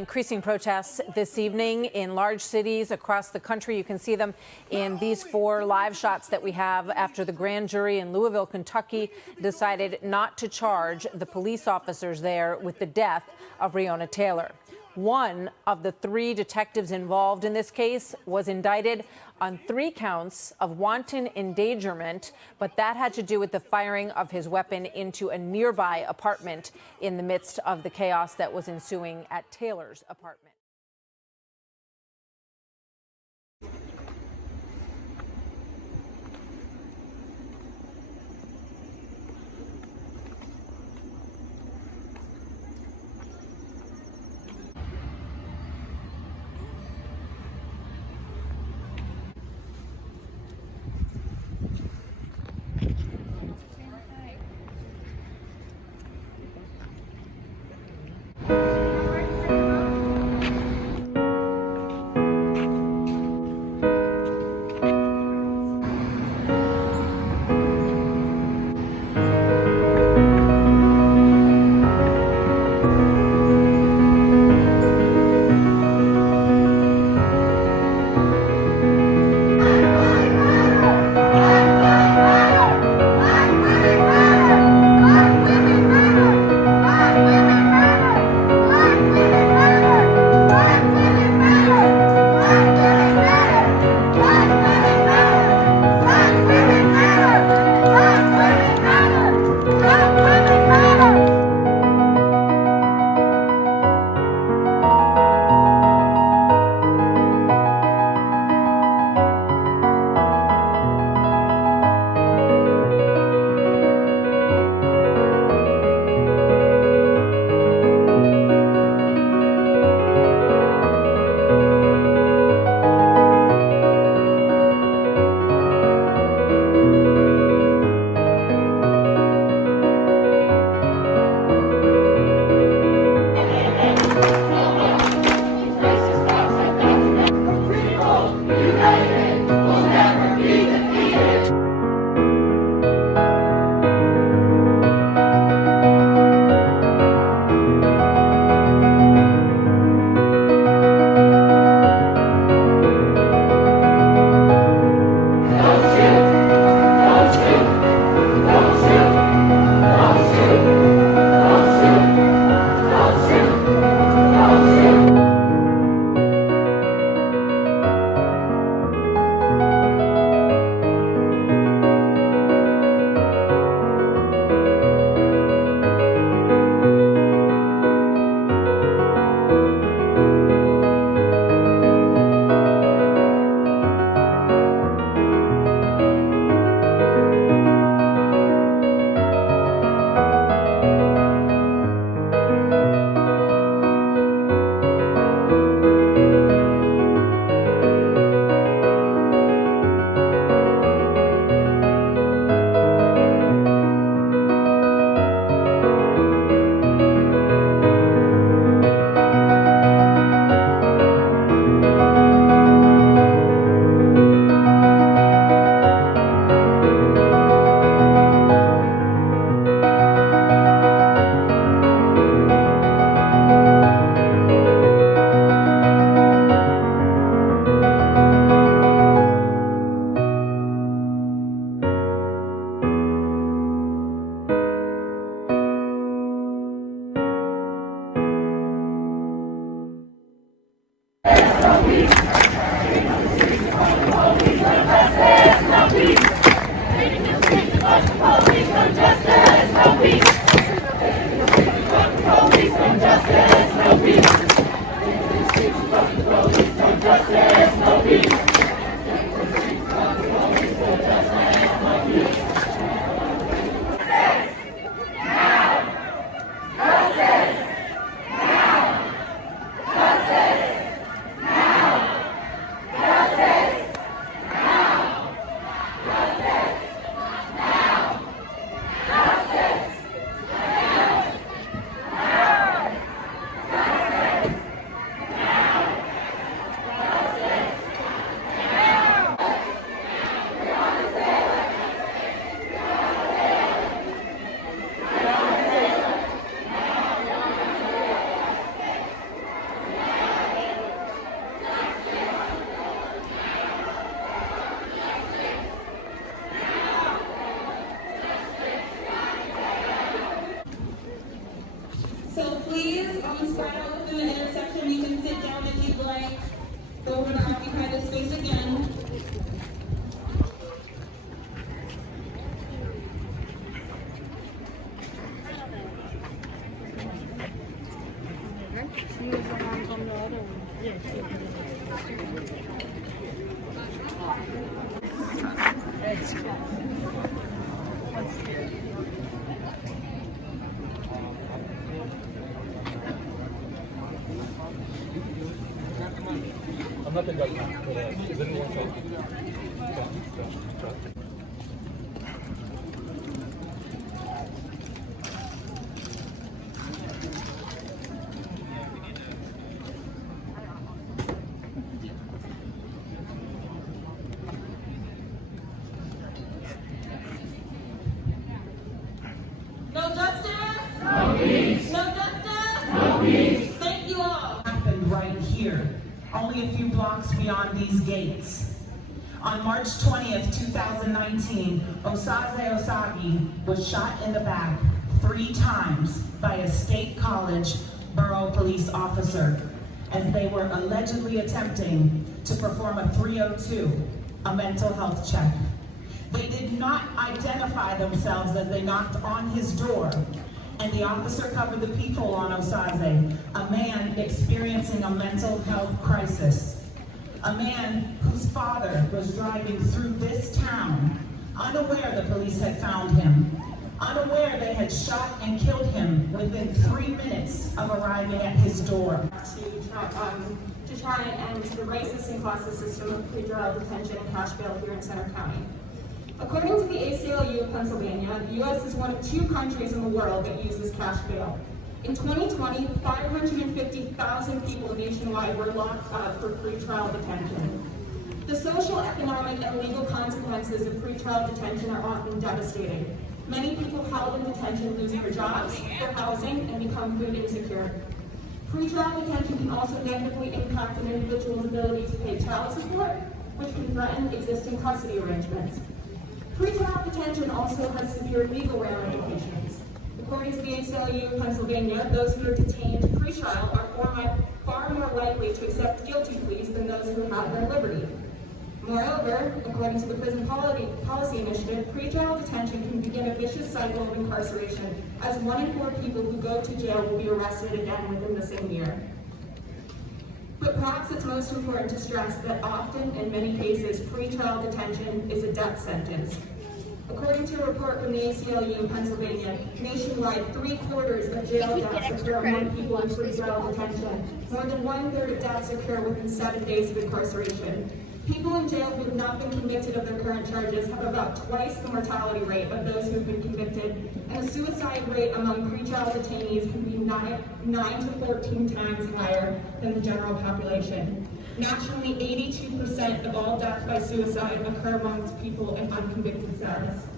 Increasing protests this evening in large cities across the country. You can see them in these 4 live shots that we have after the grand jury in Louisville, Kentucky, decided not to charge the police officers there with the death of Breonna Taylor. One of the 3 detectives involved in this case was indicted on 3 counts of wanton endangerment, but that had to do with the firing of his weapon into a nearby apartment in the midst of the chaos that was ensuing at Taylor's apartment. I'm not the judge, but is anyone saying? No justice? No peace. No justice? No peace. Thank you all. Happened right here, only a few blocks beyond these gates. On March 20th, 2019, Osaze Osagi was shot in the back 3 times by a State College borough police officer as they were allegedly attempting to perform a 302, a mental health check. They did not identify themselves as they knocked on his door, and the officer covered the peephole on Osaze, a man experiencing a mental health crisis. A man whose father was driving through this town, unaware the police had found him, unaware they had shot and killed him within 3 minutes of arriving at his door. To try and end the racist and classist system of pretrial detention and cash bail here in Center County. According to the ACLU of Pennsylvania, the U.S. is one of 2 countries in the world that uses cash bail. In 2020, 550,000 people nationwide were locked up for pretrial detention. The social, economic, and legal consequences of pretrial detention are often devastating. Many people held in detention lose their jobs, their housing, and become food insecure. Pretrial detention can also negatively impact an individual's ability to pay child support, which can threaten existing custody arrangements. Pretrial detention also has severe legal ramifications. According to the ACLU of Pennsylvania, those who are detained pre-trial are far more likely to accept guilty pleas than those who have their liberty. Moreover, according to the Prison Policy Initiative, pretrial detention can begin a vicious cycle of incarceration, as 1 in 4 people who go to jail will be arrested again within the same year. But perhaps it's most important to stress that often, in many cases, pretrial detention is a death sentence. According to a report from the ACLU in Pennsylvania, nationwide 3/4 of jail deaths occur among people in pretrial detention. More than 1/3 of deaths occur within 7 days of incarceration. People in jail who have not been convicted of their current charges have about twice the mortality rate of those who have been convicted, and the suicide rate among pretrial detainees can be 9 to 14 times higher than the general population. Nationally, 82% of all deaths by suicide occur amongst people in unconvicted status.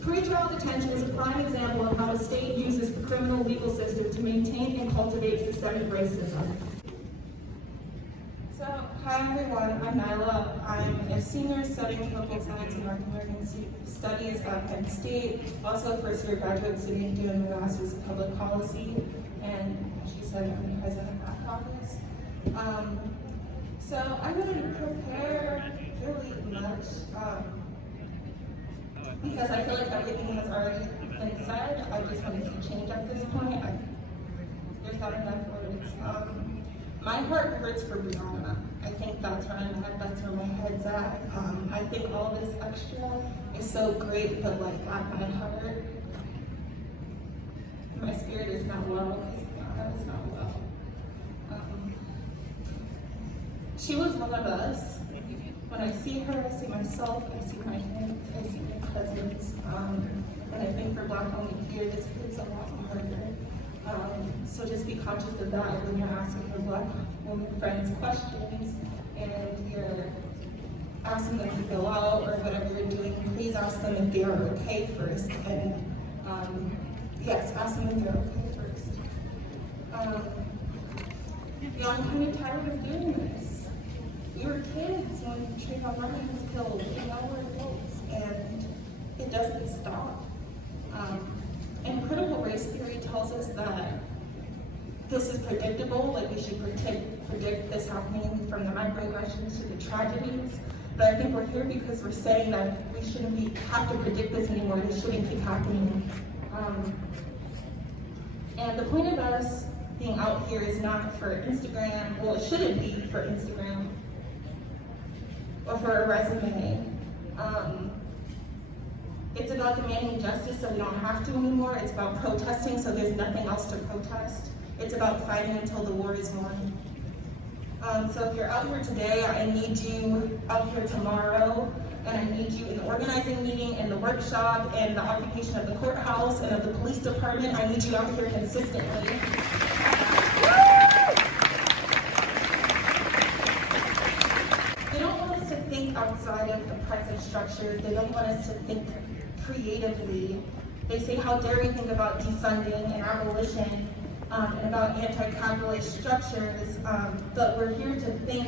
Pretrial detention is a prime example of how a state uses the criminal legal system to maintain and cultivate systemic racism. So, hi everyone, I'm Nyla. I'm a senior studying political science and North American studies at Penn State, also a first-year graduate student doing my master's in public policy, and she said I'm the president of that office. So I didn't prepare really much because I feel like everything has already been said. I just want to see change at this point. There's not enough words. My heart hurts for Brianna. I think that's where I'm at, that's where my head's at. I think all this extra is so great, but like at my heart, my spirit is not well, because Brianna is not well. She was one of us. When I see her, I see myself, I see my aunts, I see my cousins. And I think for Black women here, this hits a lot harder. So just be conscious of that when you're asking your Black women friends questions and you're asking them to go out or whatever you're doing. Please ask them if they are okay first. And yes, ask them if they're okay first. I'm kind of tired of doing this. We were kids when Trayvon Martin was killed, and now we're adults, and it doesn't stop. And critical race theory tells us that this is predictable, like we should predict this happening from the microaggressions to the tragedies. But I think we're here because we're saying that we shouldn't have to predict this anymore, this shouldn't keep happening. And the point of us being out here is not for Instagram, well, it shouldn't be for Instagram or for a resume. It's about demanding justice so we don't have to anymore. It's about protesting so there's nothing else to protest. It's about fighting until the war is won. So if you're out here today, I need you out here tomorrow, and I need you in the organizing meeting, and the workshop, and the occupation of the courthouse, and of the police department. I need you out here consistently. They don't want us to think outside of oppressive structures. They don't want us to think creatively. They say, how dare we think about defunding and abolition and about anti-capitalist structures, but we're here to think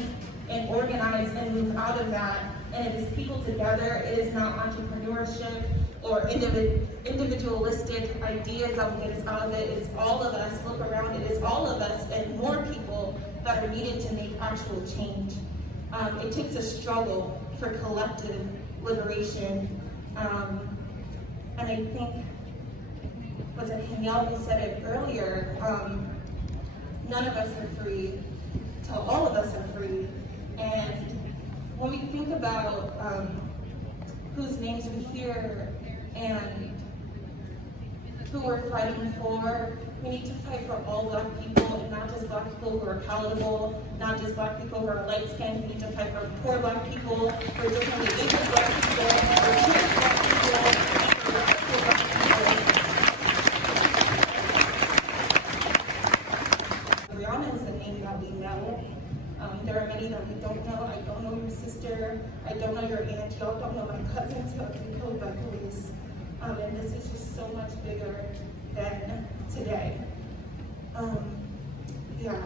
and organize and move out of that. And it is people together. It is not entrepreneurship or individualistic ideas that will get us out of it. It's all of us. Look around. It is all of us and more people that are needed to make actual change. It takes a struggle for collective liberation. And I think, was it Danielle who said it earlier, none of us are free till all of us are free. And when we think about whose names we hear and who we're fighting for, we need to fight for all Black people, and not just Black people who are palatable, not just Black people who are light-skinned. We need to fight for poor Black people, for differently abled Black people, for trans Black people, and for Black people. Brianna is a name that we know. There are many that we don't know. I don't know your sister. I don't know your aunt. Y'all don't know my cousins who have been killed by police. And this is just so much bigger than today. Yeah.